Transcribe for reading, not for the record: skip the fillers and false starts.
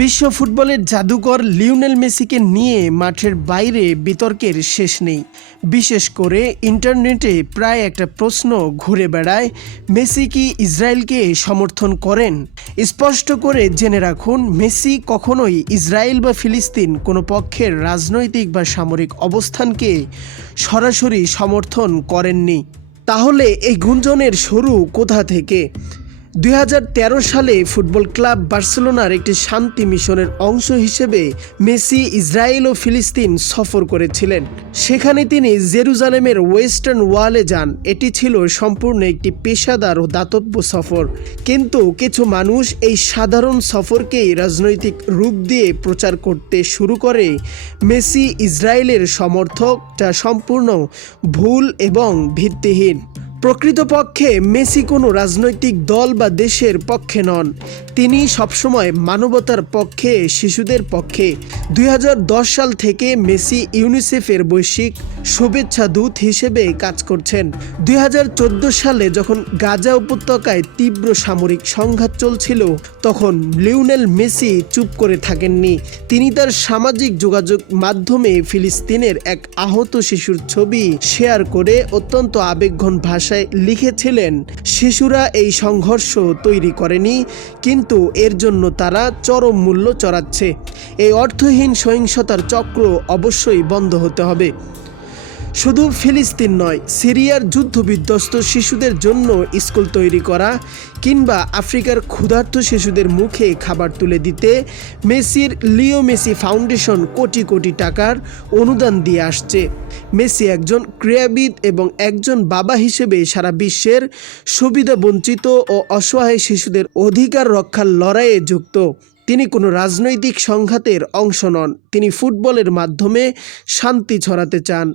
বিশ্ব ফুটবলের জাদুকর লিওনেল মেসিকে নিয়ে মাঠের বাইরে বিতর্কের শেষ নেই। বিশেষ করে ইন্টারনেটে প্রায় একটা প্রশ্ন ঘুরে বেড়ায়, মেসি কি ইসরায়েলকে সমর্থন করেন? স্পষ্ট করে জেনে রাখুন, মেসি কখনোই ইসরায়েল বা ফিলিস্তিন কোনো পক্ষের রাজনৈতিক বা সামরিক অবস্থানকে সরাসরি সমর্থন করেননি। তাহলে এই গুঞ্জনের শুরু কোথা থেকে? 2013 সালে ফুটবল ক্লাব বার্সেলোনার একটি শান্তি মিশনের অংশ হিসেবে মেসি ইসরায়েল ও ফিলিস্তিন সফর করেছিলেন। সেখানে তিনি জেরুজালেমের ওয়েস্টার্ন ওয়ালে যান। এটি ছিল সম্পূর্ণ একটি পেশাদার ও দাতব্য সফর, কিন্তু কিছু মানুষ এই সাধারণ সফরকেই রাজনৈতিক রূপ দিয়ে প্রচার করতে শুরু করে। মেসি ইসরায়েলের সমর্থক, যা সম্পূর্ণ ভুল এবং ভিত্তিহীন। প্রকৃতপক্ষে মেসি কোনো রাজনৈতিক দল বা দেশের পক্ষে নন। তিনি সবসময় মানবতার পক্ষে, শিশুদের পক্ষে। 2010 সাল থেকে মেসি ইউনিসেফের বৈশ্বিক শুভেচ্ছা দূত হিসেবে কাজ করছেন। 2014 সালে যখন গাজা উপত্যকায় তীব্র সামরিক সংঘাত চলছিল, তখন লিওনেল মেসি চুপ করে থাকেননি। তিনি তার সামাজিক যোগাযোগ মাধ্যমে ফিলিস্তিনের এক আহত শিশুর ছবি শেয়ার করে অত্যন্ত আবেগঘন ভাষায় লিখেছিলেন, শিশুরা এই সংঘর্ষ তৈরি করেনি, কিন্তু এর জন্য তারা চরম মূল্য চড়াচ্ছে। এই অর্থহীন সহিংসতার চক্র অবশ্যই বন্ধ হতে হবে। শুধু ফিলিস্তিন নয়, সিরিয়ার যুদ্ধবিধ্বস্ত শিশুদের জন্য স্কুল তৈরি করা কিংবা আফ্রিকার ক্ষুধার্ত শিশুদের মুখে খাবার তুলে দিতে মেসির Leo Messi foundation crore crore টাকার অনুদান দিয়ে আসছে। মেসি একজন ক্রীড়াবিদ এবং একজন বাবা হিসেবে সারা বিশ্বের সুবিধাবঞ্চিত ও অসহায় শিশুদের অধিকার রক্ষার লড়াইয়ে যুক্ত। তিনি কোনো রাজনৈতিক সংঘাতের অংশ নন। তিনি ফুটবলের মাধ্যমে শান্তি ছড়াতে চান।